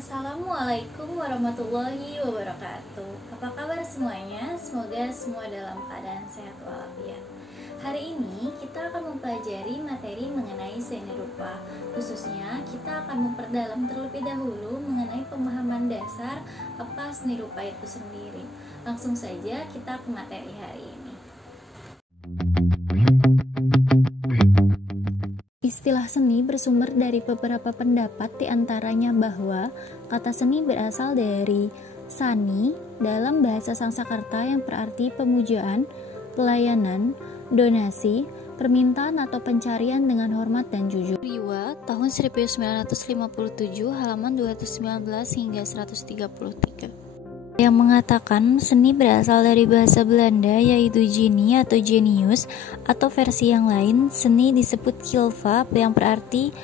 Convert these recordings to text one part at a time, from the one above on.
Assalamualaikum warahmatullahi wabarakatuh. Apa kabar semuanya? Semoga semua dalam keadaan sehat walafiat. Hari ini kita akan mempelajari materi mengenai seni rupa. Khususnya kita akan memperdalam terlebih dahulu mengenai pemahaman dasar apa seni rupa itu sendiri. Langsung saja kita ke materi hari ini. Istilah seni bersumber dari beberapa pendapat, diantaranya bahwa kata seni berasal dari sani dalam bahasa Sanskerta yang berarti pemujaan, pelayanan, donasi, permintaan atau pencarian dengan hormat dan jujur. Riwa tahun 1957 halaman 219 hingga 133. Yang mengatakan seni berasal dari bahasa Belanda yaitu genie atau genius, atau versi yang lain seni disebut kilva yang berarti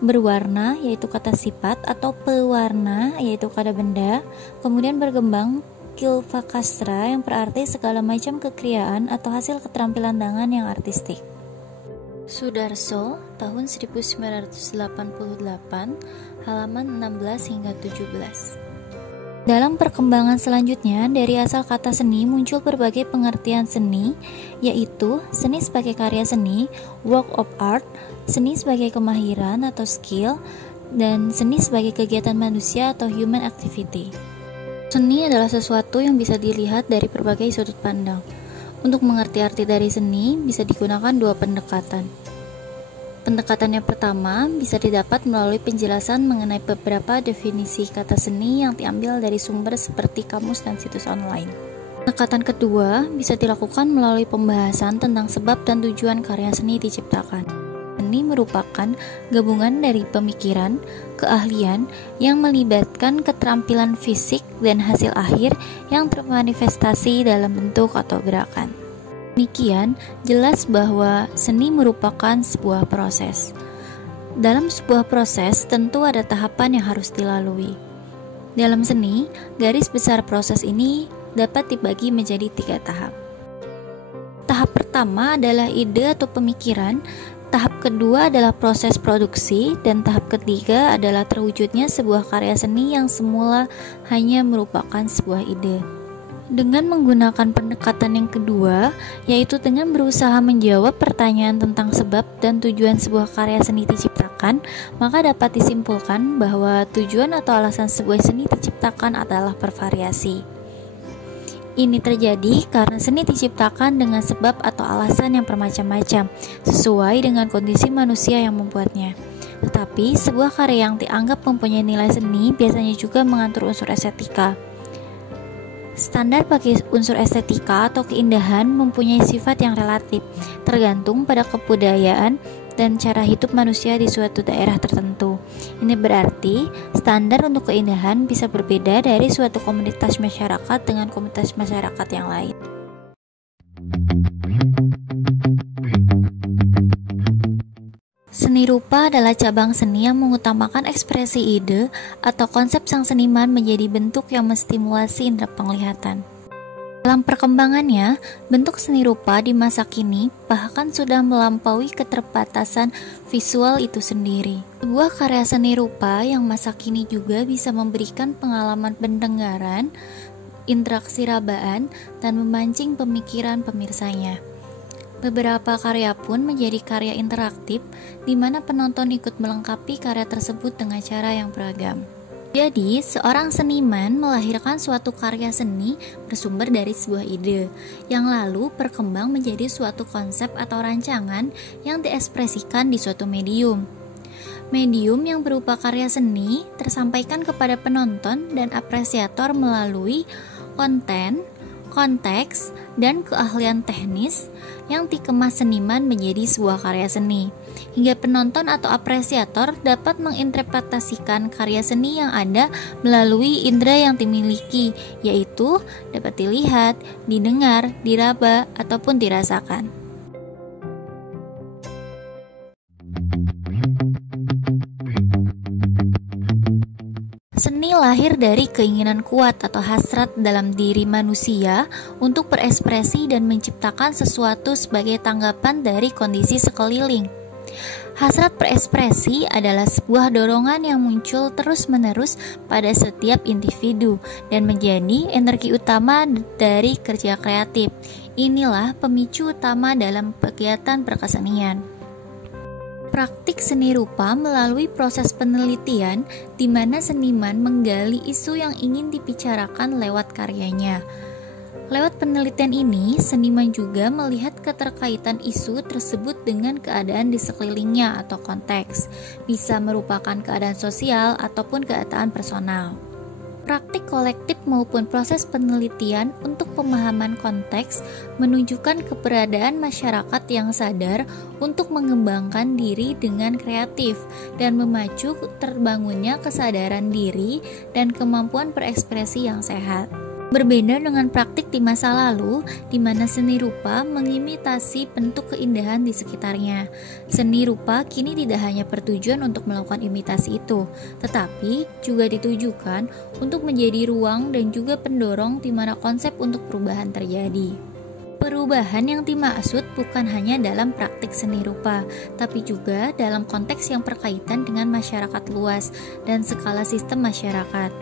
berwarna yaitu kata sifat, atau pewarna yaitu kata benda. Kemudian berkembang kilva kastra yang berarti segala macam kekriaan atau hasil keterampilan tangan yang artistik. Sudarso tahun 1988 halaman 16 hingga 17. Dalam perkembangan selanjutnya, dari asal kata seni muncul berbagai pengertian seni, yaitu seni sebagai karya seni, work of art, seni sebagai kemahiran atau skill, dan seni sebagai kegiatan manusia atau human activity. Seni adalah sesuatu yang bisa dilihat dari berbagai sudut pandang. Untuk mengerti arti dari seni, bisa digunakan dua pendekatan. Pendekatan yang pertama bisa didapat melalui penjelasan mengenai beberapa definisi kata seni yang diambil dari sumber seperti kamus dan situs online. Pendekatan kedua bisa dilakukan melalui pembahasan tentang sebab dan tujuan karya seni diciptakan. Seni merupakan gabungan dari pemikiran, keahlian yang melibatkan keterampilan fisik dan hasil akhir yang termanifestasi dalam bentuk atau gerakan. Demikian, jelas bahwa seni merupakan sebuah proses. Dalam sebuah proses, tentu ada tahapan yang harus dilalui. Dalam seni, garis besar proses ini dapat dibagi menjadi 3 tahap. Tahap pertama adalah ide atau pemikiran, tahap kedua adalah proses produksi, dan tahap ketiga adalah terwujudnya sebuah karya seni yang semula hanya merupakan sebuah ide. Dengan menggunakan pendekatan yang kedua, yaitu dengan berusaha menjawab pertanyaan tentang sebab dan tujuan sebuah karya seni diciptakan, maka dapat disimpulkan bahwa tujuan atau alasan sebuah seni diciptakan adalah bervariasi. Ini terjadi karena seni diciptakan dengan sebab atau alasan yang bermacam-macam, sesuai dengan kondisi manusia yang membuatnya. Tetapi, sebuah karya yang dianggap mempunyai nilai seni biasanya juga mengatur unsur estetika. Standar bagi unsur estetika atau keindahan mempunyai sifat yang relatif, tergantung pada kebudayaan dan cara hidup manusia di suatu daerah tertentu. Ini berarti, standar untuk keindahan bisa berbeda dari suatu komunitas masyarakat dengan komunitas masyarakat yang lain. Seni rupa adalah cabang seni yang mengutamakan ekspresi ide atau konsep sang seniman menjadi bentuk yang menstimulasi indera penglihatan. Dalam perkembangannya, bentuk seni rupa di masa kini bahkan sudah melampaui keterbatasan visual itu sendiri. Sebuah karya seni rupa yang masa kini juga bisa memberikan pengalaman pendengaran, interaksi rabaan, dan memancing pemikiran pemirsanya. Beberapa karya pun menjadi karya interaktif, di mana penonton ikut melengkapi karya tersebut dengan cara yang beragam. Jadi, seorang seniman melahirkan suatu karya seni bersumber dari sebuah ide, yang lalu berkembang menjadi suatu konsep atau rancangan yang diekspresikan di suatu medium. Medium yang berupa karya seni tersampaikan kepada penonton dan apresiator melalui konten, konteks, dan keahlian teknis yang dikemas seniman menjadi sebuah karya seni, hingga penonton atau apresiator dapat menginterpretasikan karya seni yang ada melalui indera yang dimiliki, yaitu dapat dilihat, didengar, diraba, ataupun dirasakan. Seni lahir dari keinginan kuat atau hasrat dalam diri manusia untuk berekspresi dan menciptakan sesuatu sebagai tanggapan dari kondisi sekeliling. Hasrat berekspresi adalah sebuah dorongan yang muncul terus-menerus pada setiap individu dan menjadi energi utama dari kerja kreatif. Inilah pemicu utama dalam kegiatan berkesenian. Praktik seni rupa melalui proses penelitian di mana seniman menggali isu yang ingin dibicarakan lewat karyanya. Lewat penelitian ini, seniman juga melihat keterkaitan isu tersebut dengan keadaan di sekelilingnya atau konteks, bisa merupakan keadaan sosial ataupun keadaan personal. Praktik kolektif maupun proses penelitian untuk pemahaman konteks menunjukkan keberadaan masyarakat yang sadar untuk mengembangkan diri dengan kreatif dan memacu terbangunnya kesadaran diri dan kemampuan berekspresi yang sehat. Berbeda dengan praktik di masa lalu, di mana seni rupa mengimitasi bentuk keindahan di sekitarnya. Seni rupa kini tidak hanya bertujuan untuk melakukan imitasi itu, tetapi juga ditujukan untuk menjadi ruang dan juga pendorong di mana konsep untuk perubahan terjadi. Perubahan yang dimaksud bukan hanya dalam praktik seni rupa, tapi juga dalam konteks yang berkaitan dengan masyarakat luas dan skala sistem masyarakat.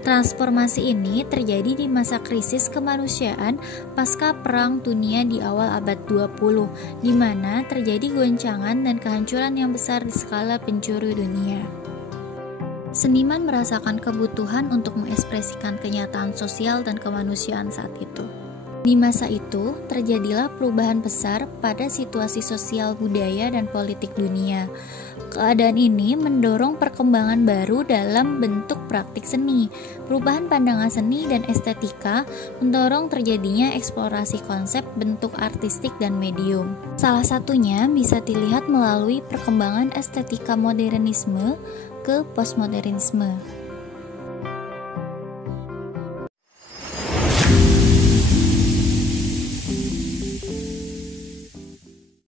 Transformasi ini terjadi di masa krisis kemanusiaan pasca Perang Dunia di awal abad 20, di mana terjadi goncangan dan kehancuran yang besar di skala penjuru dunia. Seniman merasakan kebutuhan untuk mengekspresikan kenyataan sosial dan kemanusiaan saat itu. Di masa itu, terjadilah perubahan besar pada situasi sosial, budaya, dan politik dunia. Keadaan ini mendorong perkembangan baru dalam bentuk praktik seni. Perubahan pandangan seni dan estetika mendorong terjadinya eksplorasi konsep, bentuk artistik, dan medium. Salah satunya bisa dilihat melalui perkembangan estetika modernisme ke postmodernisme.